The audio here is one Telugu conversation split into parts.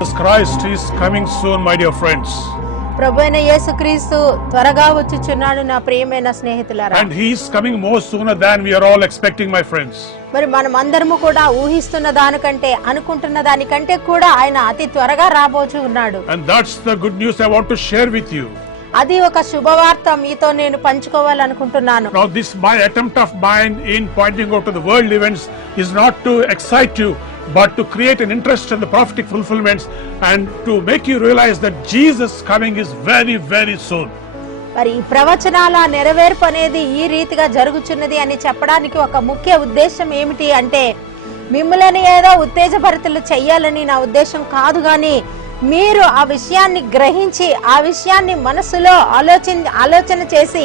Jesus Christ is coming soon, my dear friends. ప్రభువైన యేసుక్రీస్తు త్వరగా వచ్చుచున్నాడు నా ప్రియమైన స్నేహితులారా. And he is coming more sooner than we are all expecting, my friends. మరి మనం అందరము కూడా ఊహిస్తున్న దానికంటే అనుకుంటున్న దానికంటే కూడా ఆయన అతి త్వరగా రాబోచు ఉన్నాడు. And that's the good news I want to share with you. అది ఒక శుభవార్త మీతో నేను పంచుకోవాలనుకుంటున్నాను. Now this my attempt of mine in pointing out to the world events is not to excite you, but to create an interest in the prophetic fulfillments and to make you realize that Jesus coming is very, very soon. మరి ఈ ప్రవచనాల నెరవేర్పు అనేది ఈ రీతిగా జరుగుచున్నది అని చెప్పడానికి ఒక ముఖ్య ఉద్దేశం ఏమిటి అంటే, మిమ్మల్ని ఏదో ఉత్తేజభరితులు చెయ్యాలని నా ఉద్దేశం కాదు, గాని మీరు ఆ విషయాన్ని గ్రహించి ఆ విషయాన్ని మనసులో ఆలోచన చేసి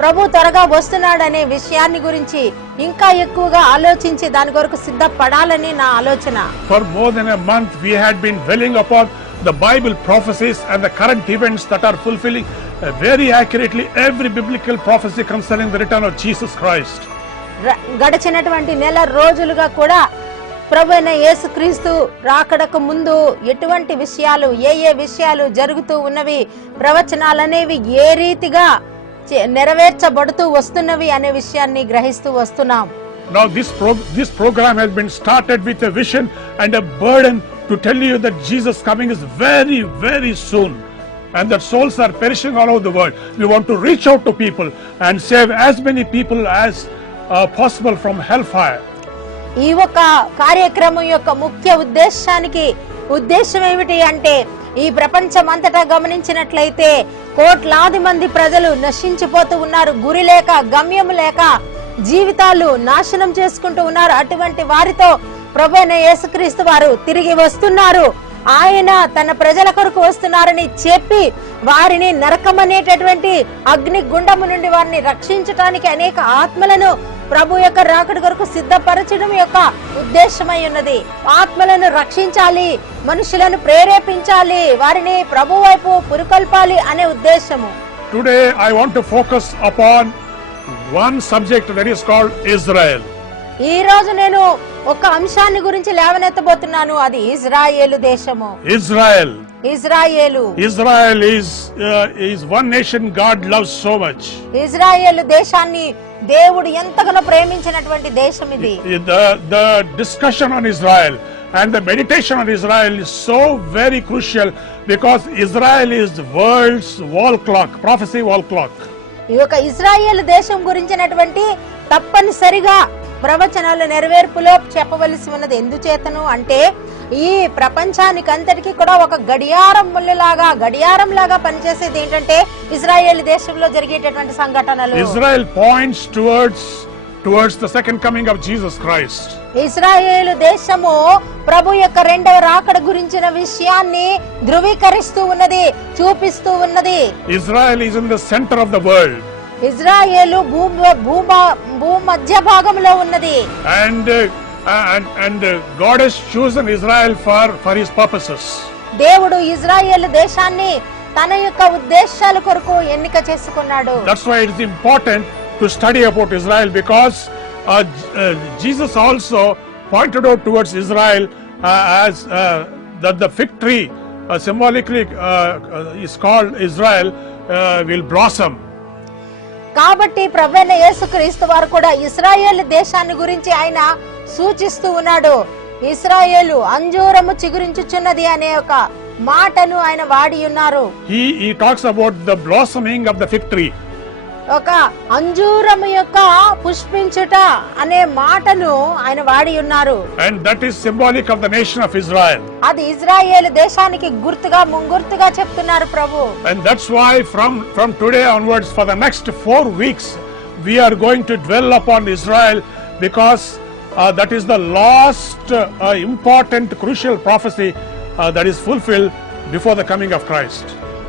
ప్రభు త్వరగా వస్తున్నాడనే విషయాన్ని గురించి ఇంకా ఎక్కువగా ఆలోచించి దాని కొరకు సిద్ధపడాలని నా ఆలోచన. For more than a month we had been dwelling upon the Bible prophecies and the current events that are fulfilling very accurately every biblical prophecy concerning the return of Jesus Christ. గడిచినటువంటి నెల రోజులుగా కూడా ప్రభువైన యేసుక్రీస్తు రాకడకు ముందు ఎటువంటి విషయాలు ఏ విషయాలు జరుగుతూ ఉన్నవి, ప్రవచనాలనేవి ఏ రీతిగా నెరవేర్చబడుతూ వస్తున్నవి అనే విషయాన్ని గ్రహిస్తూ వస్తున్నాం. Now this program has been started with a vision and a burden to tell you that Jesus coming is very, very soon and that souls are perishing all over the world. We want to reach out to people and save as many people as possible from hellfire. ఈ ఒక కార్యక్రమం యొక్క ముఖ్య ఉద్దేశం ఏమిటి అంటే, ఈ ప్రపంచం అంతటా గమనించినట్లయితే కోట్లాది మంది ప్రజలు నశించిపోతూ ఉన్నారు, గురి లేక గమ్యం లేక జీవితాలు నాశనం చేసుకుంటూ ఉన్నారు. అటువంటి వారితో ప్రభువైన యేసుక్రీస్తు వారు తిరిగి వస్తున్నారు, ఆయన తన ప్రజల కొరకు వస్తున్నారని చెప్పి వారిని నరకం అనేటటువంటి అగ్ని గుండము నుండి వారిని రక్షించడానికి అనేక ఆత్మలను ప్రభు యొక్క రాకడ కొరకు సిద్ధపరచడం యొక్క ఉద్దేశమై ఉన్నది. ఆత్మలను రక్షించాలి, మనుషులను ప్రేరేపించాలి, వారిని ప్రభు వైపు పురుకొల్పాలి అనే ఉద్దేశము. Today I want to focus upon one subject that is called Israel. ఈ రోజు నేను ఒక అంశాన్ని గురించి లేవనెత్తబోతున్నాను, అది ఇజ్రాయేలు దేశము. Israel is one nation God loves so much. Israel దేశాన్ని దేవుడు ఎంతగానో ప్రేమించినటువంటి దేశం ఇది. The discussion on Israel and the meditation on Israel is so very crucial because Israel is the world's wall clock, prophecy wall clock. ఈ యొక్క ఇజ్రాయేలు దేశం గురించినటువంటి తప్పనిసరిగా ప్రవచనాల నెరవేర్పులో చెప్పవలసి ఉన్నది. ఎందుచేతను అంటే, ఈ ప్రపంచానికి అంతటికి కూడా ఒక గడియారం లాగా పనిచేసేది ఏంటంటే ఇజ్రాయేల్ దేశంలో జరిగేటటువంటి సంఘటనలు. Israel points towards the second coming of Jesus Christ. Israel దేశము ప్రభు యొక్క రెండవ రాకడ గురించిన విషయాన్ని ధృవీకరిస్తూ ఉన్నది, చూపిస్తూ ఉన్నది. Israel is in the center of the world. Israel భూమధ్య భాగంలో ఉన్నది. And God has chosen Israel for his purposes. దేవుడు ఇజ్రాయేలు దేశాన్ని తన యొక్క ఉద్దేశాల కొరకు ఎన్నిక చేసుకున్నాడు. That's why it is important to study about Israel because Jesus also pointed out towards Israel as that the fig tree symbolically is called Israel will blossom. కాబట్టి ప్రభువైన యేసుక్రీస్తు వారు కూడా ఇశ్రాయేలు దేశాన్ని గురించి ఆయన సూచిస్తూ ఉన్నాడు. ఇశ్రాయేలు అంజూరము చిగురించుచున్నది అనే ఒక మాటను ఆయన వాడి ఉన్నారు. He talks about the blossoming of the fig tree. ఒక అంజూరము యొక్క పుష్పించుట అనే మాటను ఆయన వాడి ఉన్నారు. And that is symbolic of the nation of Israel. అది ఇజ్రాయేలు దేశానికి ముంగుర్తుగా చెప్తున్నారు ప్రభు. And that's why from today onwards for the next 4 weeks we are going to dwell upon Israel because that is the last important crucial prophecy that is fulfilled before the coming of Christ.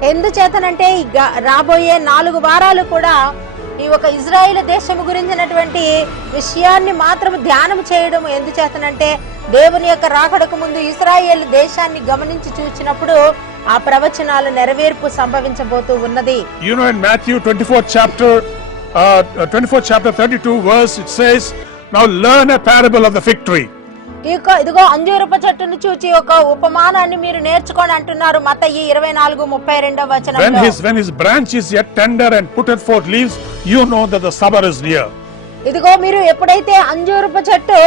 ఎందుచేతనంటే రాబోయే 4 వారాలు కూడా ఈ ఒక ఇజ్రాయేల్ దేశం గురించినటువంటి విషయాన్ని మాత్రం ధ్యానం చేయడం. ఎందుచేతనంటే దేవుని యొక్క రాకడకు ముందు ఇజ్రాయేల్ దేశాన్ని గమనించి చూచినప్పుడు ఆ ప్రవచనాల నెరవేర్పు సంభవించబోతూ ఉన్నది. You know, in Matthew 24th chapter 32 verse, it says, now learn a parable of the fig tree. ఇదిగో అంజూరపు చెట్టును చూచి ఒక ఉపమానాన్ని మీరు నేర్చుకొని అంటున్నారు మత్తయి 24:32 వచనంలో. When his branch is yet tender and putteth forth leaves, you know that the summer is near. ఇదిగో మీరు ఎప్పుడైతే అంజూరపు చెట్టు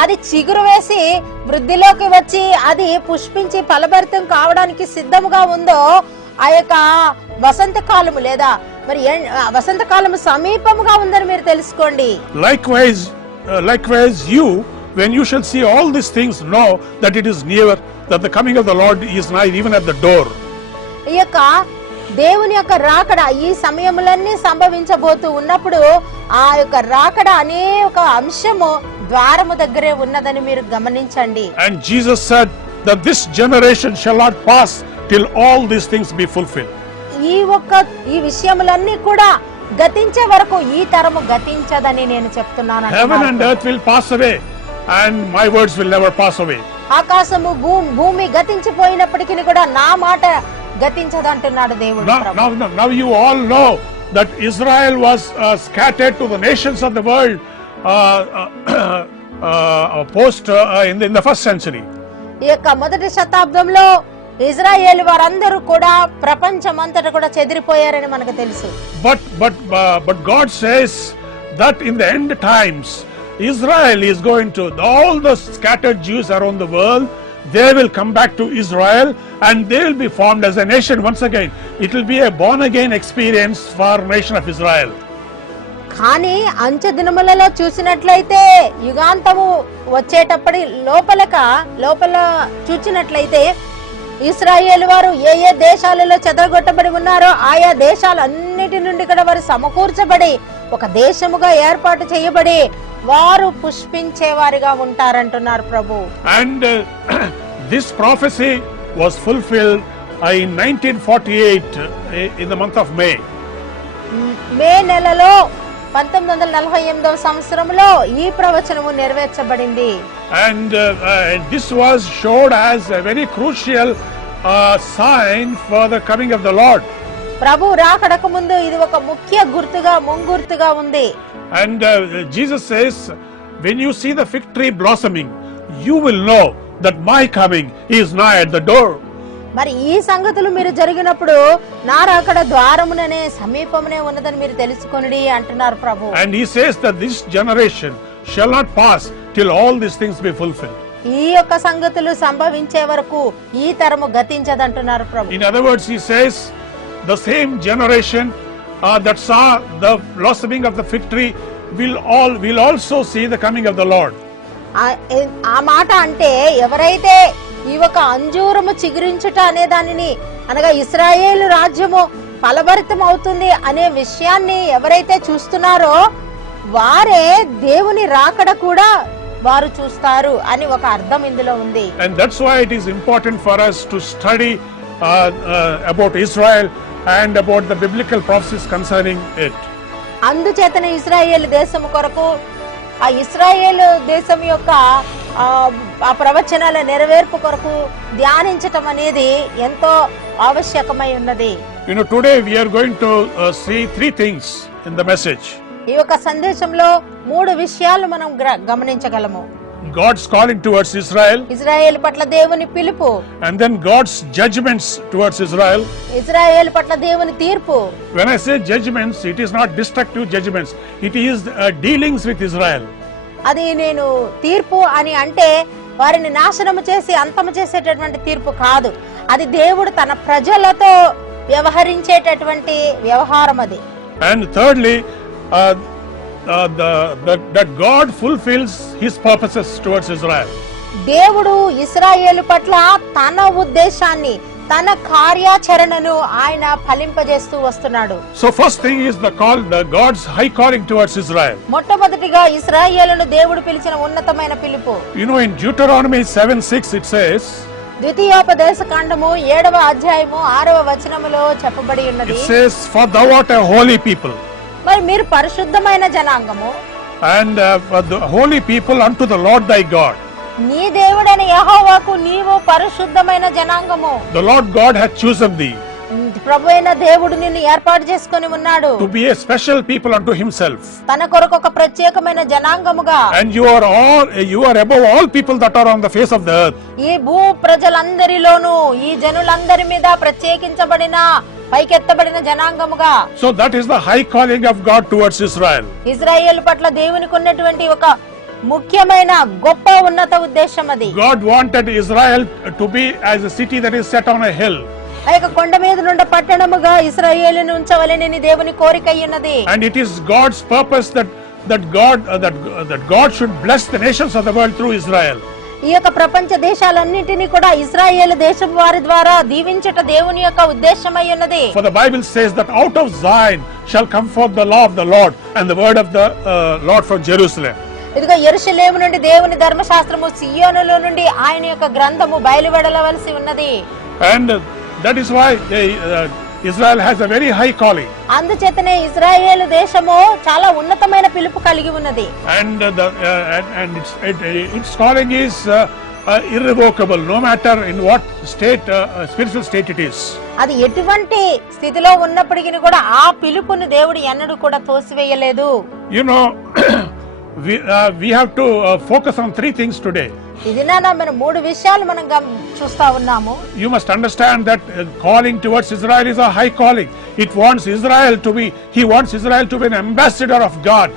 అది చిగురు వేసి వృద్ధిలోకి వచ్చి అది పుష్పించి ఫలభరితం కావడానికి సిద్ధముగా ఉందో ఆ యొక్క వసంతకాలము లేదా మరి వసంతకాలము సమీపముగా ఉందని మీరు తెలుసుకోండి. Likewise you, when you shall see all these things, know that it is near, that the coming of the Lord is nigh, even at the door. ఈ యొక్క దేవుని యొక్క రాకడ ఈ సమయములన్నీ సంభవించబోతూ ఉన్నప్పుడు ఆ యొక్క రాకడ అనే ఒక అంశము ద్వారము దగ్గరే ఉన్నదని మీరు గమనించండి. And Jesus said that this generation shall not pass till all these things be fulfilled. ఈ విషయములన్నీ కూడా గతించే వరకు ఈ తరము గతించదని నేను చెప్తున్నాను. Heaven and earth will pass away and my words will never pass away. ఆకాశము భూమి గతించిపోయినప్పటికీ కూడా నా మాట గతించదంటున్నాడు దేవుడు. Now you all know that Israel was scattered to the nations of the world in the first century. ఈ యొక్క మొదటి శతాబ్దంలో ఇజ్రాయేల్ వారందరూ కూడా ప్రపంచమంతటా కూడా చెదిరిపోయారని మనకు తెలుసు. But God says that in the end times Israel is going to, all the scattered Jews around the world, they will come back to Israel and they will be formed as a nation once again. It will be a born again experience for nation of Israel. కానీ అంచె దినములలో చూసినట్లయితే యుగాంతము వచ్చేటప్పటి లోపల చూచినట్లయితే ఇశ్రాయేలు వారు ఏ దేశాలలో చెదరగొట్టబడి ఉన్నారో ఆయా దేశాలన్నిటి నుండి కూడా వారు సమకూర్చబడి ఒక దేశముగా ఏర్పాటు చేయబడి వారు పుష్పించే వారిగా ఉంటారంటున్నారు ప్రభు. And this prophecy was fulfilled in 1948 in the month of May. మే నెలలో 1948వ సంవత్సరంలో ఈ ప్రవచనము నెరవేర్చబడింది. And this was showed as a very crucial sign for the coming of the Lord. ప్రభు రాకడకు ముందు ఇది ఒక ముఖ్య ముంగుర్తుగా ఉంది. And Jesus says, when you see the fig tree blossoming, you will know that my coming is nigh at the door. మరి ఈ సంగతులు మీరు జరిగినప్పుడు నా రాకడ ద్వారముననే సమీపమునే ఉన్నదని మీరు తెలుసుకొనుడి అంటున్నారు ప్రభు. And he says that this generation shall not pass till all these things be fulfilled. ఈ యొక్క సంగతులు సంభవించే వరకు ఈ తరము గతించదంటున్నారు ప్రభు. In other words, he says the same generation that saw the blossoming of the fig tree will also see the coming of the Lord. ఆ మాట అంటే ఎవరైతే ఈ ఒక అంజూరము చిగురించుట అనే దానిని అనగా ఇశ్రాయేలు రాజ్యము ఫలభరితం అవుతుంది అనే విషయాన్ని ఎవరైతే చూస్తున్నారో వారే దేవుని రాకడ కూడా వారు చూస్తారు అని ఒక అర్థం ఇందులో ఉంది. And that's why it is important for us to study about Israel and about the biblical prophecies concerning it. అందుచేతనే ఇశ్రాయేలు దేశము కొరకు ఆ ఇశ్రాయేలు దేశం యొక్క ఆ ప్రవచనాల నెరవేర్పు కొరకు ధ్యానించటం అనేది ఎంతో ఆవశ్యకమై ఉన్నది. Today we are going to see three things in the message. ఈ యొక్క సందేశంలో 3 విషయాలు మనం గమనించగలము. God's calling towards Israel, Israel పట్ల దేవుని పిలుపు, and then God's judgments towards Israel. Israel పట్ల దేవుని తీర్పు. When I say judgments, it is not destructive judgments, it is dealings with Israel. అది నేను తీర్పు అని అంటే వారిని నాశనము చేసి అంతము చేసేటటువంటి తీర్పు కాదు, అది దేవుడు తన ప్రజలతో వ్యవహరించేటటువంటి వ్యవహారం అది. And thirdly, that God fulfills his purposes towards Israel. దేవుడు ఇశ్రాయేలు పట్ల తన ఉద్దేశాన్ని తన కార్యాచరణను ఆయన ఫలింపజేస్తూ వస్తున్నాడు. So first thing is the God's high calling towards Israel. మొట్టమొదటిగా ఇశ్రాయేలును దేవుడు పిలిచిన ఉన్నతమైన పిలుపు. In Deuteronomy 7:6 it says, ద్వితీయోపదేశ కాండము 7వ అధ్యాయము 6వ వచనములో చెప్పబడి ఉన్నది. It says, for thou art a holy people. మరి మీరు పరిశుద్ధమైన జనాంగము. And for the holy people unto the Lord thy God. నీ దేవుడైన యెహోవాకు నీవు పరిశుద్ధమైన జనాంగము. The Lord God hath chosen thee. ప్రభువైన దేవుడు నిన్ను ఏర్పాటు చేసుకొని ఉన్నాడు to be a special people unto himself. తన కొరకు ఒక ప్రత్యేకమైన జనాంగముగా. And you are above all people that are on the face of the earth. ఈ భూ ప్రజలందరిలోనూ ఈ జనులందరి మీద ప్రత్యేకించబడిన పైకెత్తబడిన జనాంగముగా. So that is the high calling of God towards Israel. ఇశ్రాయేలు పట్ల దేవునికి ఉన్నటువంటి ఒక ముఖ్యమైన గొప్ప ఉన్నత ఉద్దేశం అది. God wanted Israel to be as a city that is set on a hill. ఆ యొక్క కొండ మీద నుండి పట్టణముగా ఇశ్రాయేలును ఉంచవలెనని దేవుని కోరిక అయ్యున్నది. And it is God's purpose that God should bless the nations of the world through Israel. ఈ యొక్క ప్రపంచ దేశాలన్నింటినీ కూడా ఇశ్రాయేలు దేశం వారి ద్వారా దీవించుట దేవుని యొక్క ఉద్దేశమై ఉన్నది. For the Bible says that out of Zion shall come forth the law of the Lord and the word of the Lord from Jerusalem. ఇదిగో యెరూషలేము నుండి దేవుని ధర్మశాస్త్రము, సియోనులో నుండి ఆయన యొక్క గ్రంథము బయలువెడలవలసి ఉన్నది. And that is why Israel has a very high calling. అందుచేతనే ఇశ్రాయేలు దేశము చాలా ఉన్నతమైన పిలుపు కలిగి ఉన్నది. And its calling is irrevocable, no matter in what state, spiritual state it is. అది ఎటువంటి స్థితిలో ఉన్నప్పటికీ కూడా ఆ పిలుపును దేవుడు ఎన్నడూ కూడా తోసివేయలేదు. You know, we have to focus on three things today. ఇదినా మనం మూడు విషయాలు మనం చూస్తా ఉన్నాము. You must understand that calling towards Israel is a high calling. He wants Israel to be an ambassador of God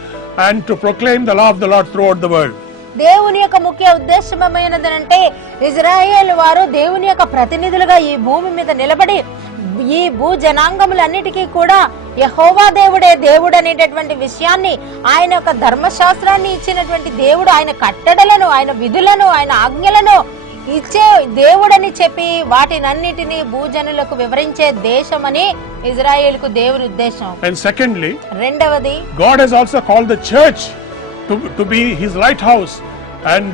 and to proclaim the law of the Lord throughout the world. దేవుని యొక్క ముఖ్య ఉద్దేశం ఏమైనదంటే ఇశ్రాయేలు వారు దేవుని యొక్క ప్రతినిధులుగా ఈ భూమి మీద నిలబడి ఈ భూ జనాంగములన్నిటికీ కూడా యెహోవా దేవుడే దేవుడు అనేటటువంటి విషయాన్ని, ఆయన యొక్క ధర్మశాస్త్రాన్ని ఇచ్చినటువంటి దేవుడు, ఆయన కట్టడలను, ఆయన విధులను, ఆయన ఆజ్ఞలను ఇచ్చే దేవుడని చెప్పి వాటినన్నిటినీ భూజనులకు వివరించే దేశమని ఇజ్రాయేలుకు దేవుని ఉద్దేశం. And secondly, రెండవది, God has also called the church to be his lighthouse and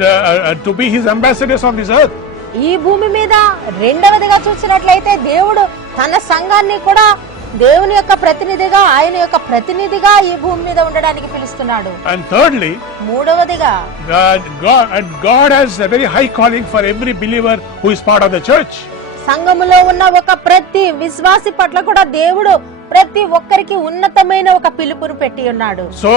to be his ambassadors on this earth. ఈ భూమి మీద రెండవదిగా చూసినట్లయితే దేవుడు తన సంఘాన్ని కూడా దేవుని యొక్క ప్రతినిధిగా, ఆయన యొక్క ప్రతినిధిగా ఈ భూమి మీద ఉండడానికి పిలుస్తున్నాడు. And thirdly, మూడవదిగా, God has a very high calling for every believer who is part of the church. సంఘములో ఉన్న ఒక ప్రతి విశ్వాసి పట్ల కూడా దేవుడు ప్రతి ఒక్కరికి ఉన్నతమైన ఒక పిలుపును పెట్టి ఉన్నాడు. So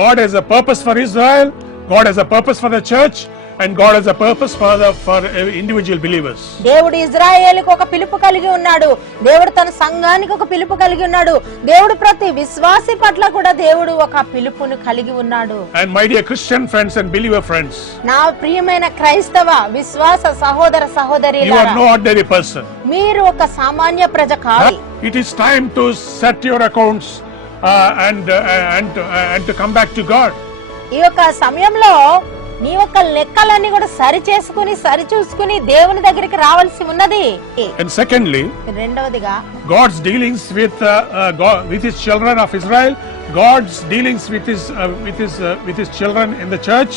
God has a purpose for Israel, God has a purpose for the church, and God has a purpose for individual believers. దేవుడు ఇజ్రాయేలుకు ఒక పిలుపు కలిగి ఉన్నాడు, దేవుడు తన సంఘానికి ఒక పిలుపు కలిగి ఉన్నాడు, దేవుడు ప్రతి విశ్వాసి పట్ల కూడా దేవుడు ఒక పిలుపును కలిగి ఉన్నాడు. And my dear Christian friends and believer friends, నా ప్రియమైన క్రైస్తవ విశ్వాస సహోదర సహోదరులారా, you are no ordinary person. మీరు ఒక సామాన్య ప్రజ కాదు. It is time to set your accounts and to come back to God. ఈ యొక్క సమయంలో నీ యొక్క లెక్కలన్నీ కూడా సరి చూసుకుని దేవుని దగ్గరికి రావాల్సి ఉన్నది. And secondly, రెండవదిగా, God's dealings with his children of Israel, God's dealings with his children in the church,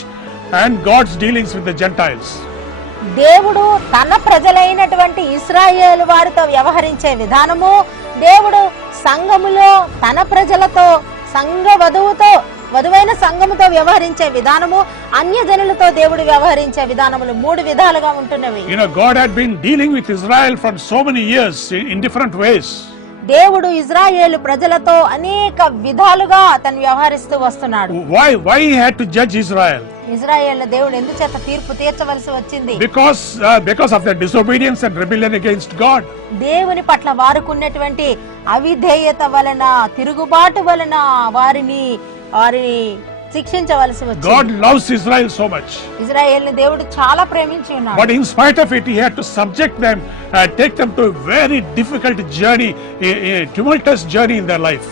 and God's dealings with the Gentiles. దేవుడు తన ప్రజలైనటువంటి ఇశ్రాయేలు వారితో వ్యవహరించే విధానము, దేవుడు సంఘములో తన ప్రజలతో, సంఘ వధువైన సంఘముతో వ్యవహరించే విధానము, అన్యజనులతో దేవుడు వ్యవహరించే విధానములు మూడు విధాలుగా ఉంటున్నవి. You know, God had been dealing with Israel for so many years in different ways. దేవుడు ఇజ్రాయేలు ప్రజలతో అనేక విధాలుగా అతను వ్యవహరిస్తూ వస్తున్నాడు. Why he had to judge Israel? Israel దేవుడు ఎందుచేత తీర్పు తీర్చవలసి వచ్చింది? Because of their disobedience and rebellion against God. దేవుని పట్ల వారుకున్నటువంటి అవిధేయత వలన, తిరుగుబాటు వలన వారిని శిక్షించవలసి వచ్చింది. God loves Israel so much. ఇజ్రాయేలుని దేవుడు చాలా ప్రేమించి ఉన్నాడు. But in spite of it, he had to subject them, take them to a very difficult journey, a tumultuous journey in their life.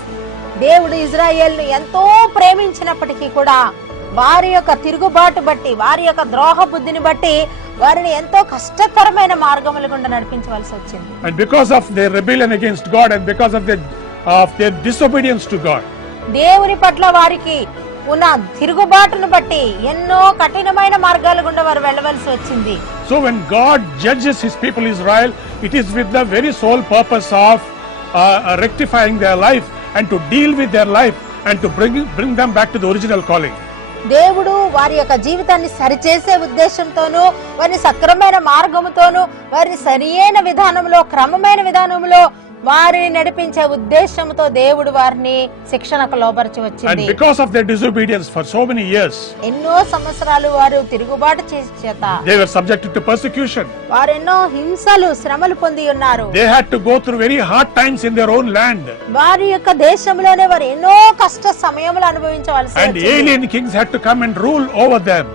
దేవుడు ఇజ్రాయేలును ఎంతో ప్రేమించినప్పటికీ కూడా వారి యొక్క తిరుగుబాటు బట్టి, వారి యొక్క ద్రోహ బుద్ధిని బట్టి వారిని ఎంతో కష్టతరమైన మార్గముల గుండా నడిపించవలసి వచ్చింది. And because of their rebellion against God and because of their disobedience to God, దేవుని పట్ల వారికి ఉన్న తిరుగుబాటును బట్టి ఎన్నో కఠినమైన మార్గాల గుండా వారు వెళ్ళవలసి వచ్చింది. So when God judges his people Israel, it is with the very sole purpose of rectifying their life and to deal with their life and to bring them back to the original calling. దేవుడు వారి యొక్క జీవితాన్ని సరిచేసే ఉద్దేశంతోనూ, వారిని సక్రమైన మార్గముతోనూ, వారిని సరియైన విధానంలో, క్రమమైన విధానంలో వారిని నడిపించే ఉద్దేశంతో దేవుడు వారిని శిక్షణకు లోపరిచి And వచ్చింది. because of their disobedience for so many years, ఎన్నో సంవత్సరాలు వారు తిరుగుబాటు చేసే చేత they were subjected to persecution. వారు ఎన్నో హింసలు శ్రమలు పొంది ఉన్నారు. They had to go through very hard times in their own land. వారి యొక్క దేశంలోనే వారు ఎన్నో కష్ట సమయములు అనుభవించవలసి And వచ్చింది. alien kings had to come and rule over them.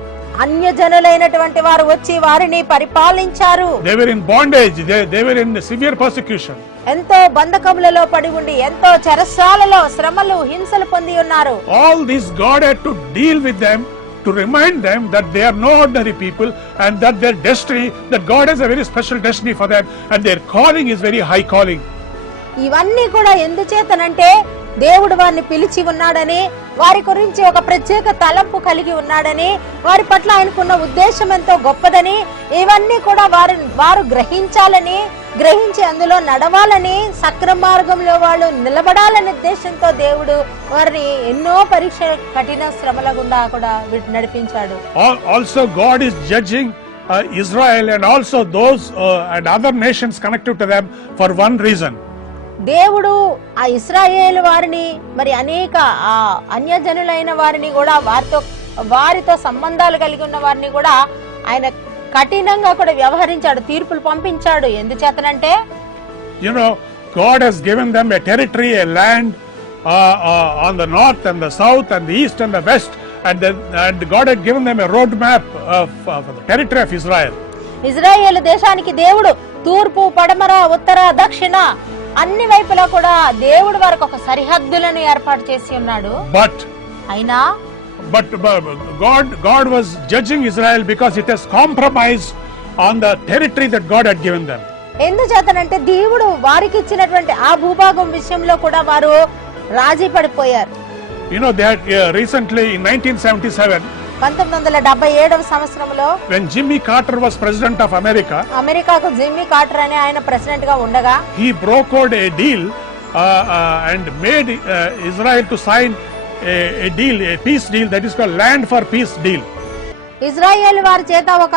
అన్యజనులైనటువంటి వారు వచ్చి వారిని పరిపాలించారు. They were in bondage. They were in severe persecution. ఎంతో బంధకములలో పడి ఉండి ఎంతో చెరసాలలో శ్రమలు హింసలు పొంది ఉన్నారు. All this God had to deal with them to remind them that they are no ordinary people and that their destiny, that God has a very special destiny for them and their calling is very high calling. ఇవన్నీ కూడా ఎందుచేతనంటే దేవుడు వారిని పిలిచి ఉన్నాడని, వారి గురించి ఒక ప్రత్యేక తలంపు కలిగి ఉన్నాడని, వారి పట్ల ఆయనకున్న ఉద్దేశం ఎంతో గొప్పదని, ఇవన్నీ కూడా వారు గ్రహించాలని, గ్రహించి అందులో నడవాలని, సక్రమ మార్గంలో వాళ్ళు నిలబడాలనే ఉద్దేశంతో దేవుడు వారిని ఎన్నో పరీక్ష కఠిన శ్రమల గుండా కూడా నడిపించాడు. Also God is judging Israel and also those and other nations connected to them for one reason. దేవుడు ఆ ఇశ్రాయేలు వారిని మరి అనేక ఆ అన్యజనులైన వారిని కూడా వారితో సంబంధాలు కలిగి ఉన్న వారిని కూడా ఆయన కఠినంగా కూడా వ్యవహరించాడు, తీర్పులు పంపించాడు. ఎందుచేతనంటే God has given them a territory, a land on the north and the south and the east and the west, and God had given them a road map of the territory of Israel. Israel దేశానికి దేవుడు తూర్పు, పడమర, ఉత్తర, దక్షిణ అన్ని వైపులా కూడా దేవుడు వారికి ఒక సరిహద్దులను ఏర్పాటు చేసి ఉన్నాడు. But God was judging Israel because it has compromised on the territory that God had given them. ఎందుచేతనంటే దేవుడు వారికి ఇచ్చినటువంటి ఆ భూభాగం విషయంలో కూడా వారు రాజీ పడిపోయారు. They had recently in 1977, 1977వ సంవత్సరంలో when Jimmy Carter was president of America, అమెరికాకు జిమ్మీ కార్టర్ అనే ఆయన ప్రెసిడెంట్ గా ఉండగా he brokered a deal and made Israel to sign a deal, a peace deal that is called Land for Peace deal. Israel వారి చేత ఒక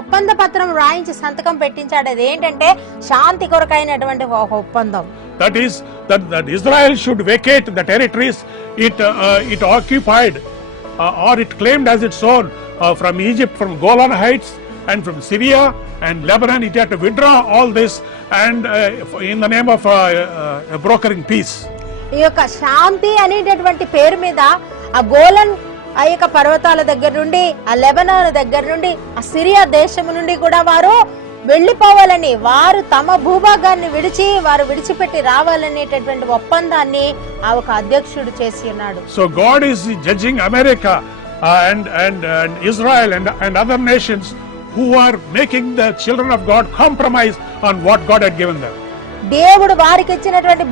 ఒప్పంద పత్రం రాయించి సంతకం పెట్టించాడు. అది ఏంటంటే శాంతి కొరకైనటువంటి ఒక ఒప్పందం. That is that Israel should vacate the territories it occupied or it claimed as its own from Egypt, from Golan Heights and from Syria and Lebanon. It had to withdraw all this and in the name of brokering peace. ఈ యొక్క శాంతి అనేటటువంటి పేరు మీద ఆ గోలన్ ఆ యొక్క పర్వతాల దగ్గర నుండి, ఆ లెబనాన్ దగ్గర నుండి, ఆ సిరియా దేశం నుండి కూడా వారు వెళ్లిపోవాలని, వారు తమ భూభాగాన్ని వారు విడిచిపెట్టి రావాలనేటటువంటి ఒప్పందాన్ని ఆ ఒక అధ్యక్షుడు చేసి ఉన్నాడు. So God is judging America and Israel and other nations who are making the children of God compromise on what God had given them. దేవుడు వారికి ఇచ్చినటువంటి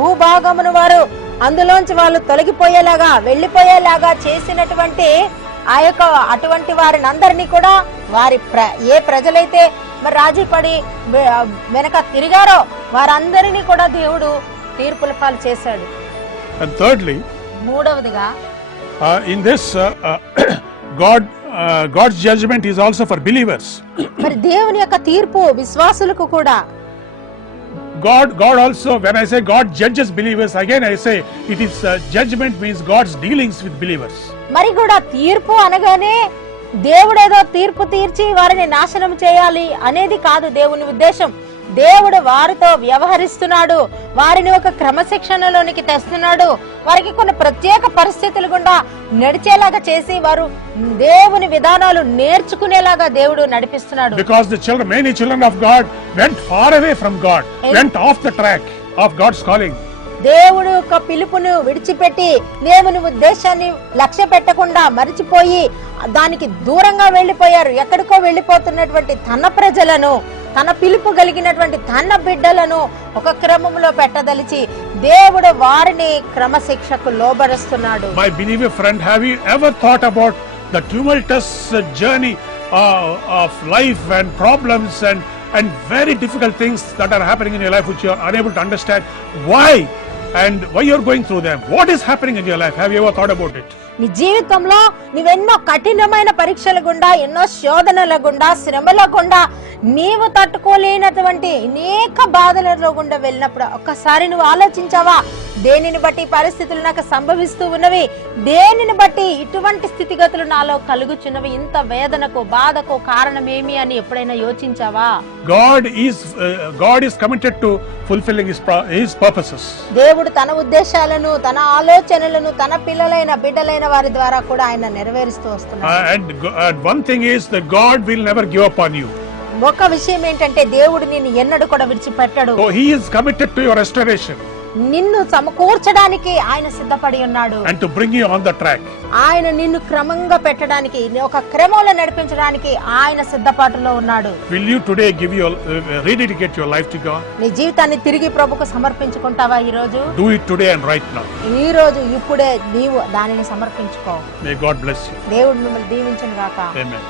భూభాగమును వారు అందులోంచి వాళ్ళు తొలగిపోయేలాగా, వెళ్లిపోయేలాగా చేసినటువంటి ఆ యొక్క అటువంటి వారిని అందరినీ కూడా ఏ ప్రజలైతే మరి రాజీ పడి వెనక తిరిగారో వారందరినీ కూడా దేవుడు తీర్పుల పాలు చేశాడు. And thirdly, మూడవదిగా in this God's judgment is also for believers. మరి దేవుని యొక్క తీర్పు విశ్వాసులకు కూడా. God also, when I say God judges believers, again I say it is judgment means God's dealings with believers. మరి కూడా తీర్పు అనగానే దేవుడేదో తీర్పు తీర్చి వారిని నాశనం చేయాలి అనేది కాదు దేవుని ఉద్దేశం. దేవుడు వారితో వ్యవహరిస్తున్నాడు, వారిని ఒక క్రమశిక్షణలోనికి తెస్తున్నాడు, వారికి కొన్ని ప్రత్యేక పరిస్థితులు గుండా నడిచేలాగా చేసి వారు దేవుని విధానాలు నేర్చుకునేలాగా దేవుడు నడిపిస్తున్నాడు. Because many children of God went far away from God, went off the track of God's calling. దేవుడు యొక్క పిలుపును విడిచిపెట్టి దేవుని ఉద్దేశాన్ని లక్ష్య పెట్టకుండా మరిచిపోయి దానికి దూరంగా వెళ్లిపోయారు. ఎక్కడికో వెళ్లిపోతున్నటువంటి తన ప్రజలను, తన పిలుపు కలిగినటువంటి తన బిడ్డలను ఒక క్రమంలో పెట్టదలిచి దేవుడు వారిని క్రమశిక్షకు లోబరుస్తున్నాడు. My believer friend, have you ever thought about the tumultuous journey of life and problems and very difficult things that are happening in your life which you are unable to understand why you're going through them? What is happening in your life? Have you ever thought about it? నీ జీవితంలో నువ్వెన్నో కఠినమైన పరీక్షల గుండా, ఎన్నో శోధనల గుండా, శ్రమల గుండా నీవు తట్టుకోలేనటువంటి అనేక బాధలలో గుండా వెళ్ళినప్పుడు ఒక్కసారి నువ్వు ఆలోచించావా, దేనిని బట్టి పరిస్థితులు నాకు సంభవిస్తూ ఉన్నవి, దేనిని బట్టి ఇటువంటి స్థితిగతులు నాలో కలుగుచున్నవి, ఇంత వేదనకు బాధకు కారణం ఏమి అని ఎప్పుడైనా యోచించావా? God is committed to fulfilling his purposes. దేవుడు తన ఉద్దేశాలను, తన ఆలోచనలను తన పిల్లలైన బిడ్డలైన వారి ద్వారా కూడా ఆయన నెరవేరుస్తూ వస్తున్నాడు. And one thing is that God will never give up on you. ఒక విషయం ఏంటంటే దేవుడు నిన్ను ఎన్నడూ కూడా విడిచిపెట్టడు. So he is committed to your restoration నిన్ను సమకూర్చడానికి ఆయన సిద్ధపడి ఉన్నాడు. and to bring you on the track. ఆయన నిన్ను క్రమంగా పెట్టడానికి, ఒక క్రమంలో నడిపించడానికి ఆయన సిద్ధపాటులో ఉన్నాడు. Will you today rededicate your life to God? నీ జీవితాన్ని తిరిగి ప్రభుకు సమర్పించుకుంటావా ఈ రోజు? Do it today and right now. ఈ రోజు ఇప్పుడే నీవు దానిని సమర్పించుకో. May God bless you. దేవుడు మిమ్మల్ని దీవించును గాక. Amen.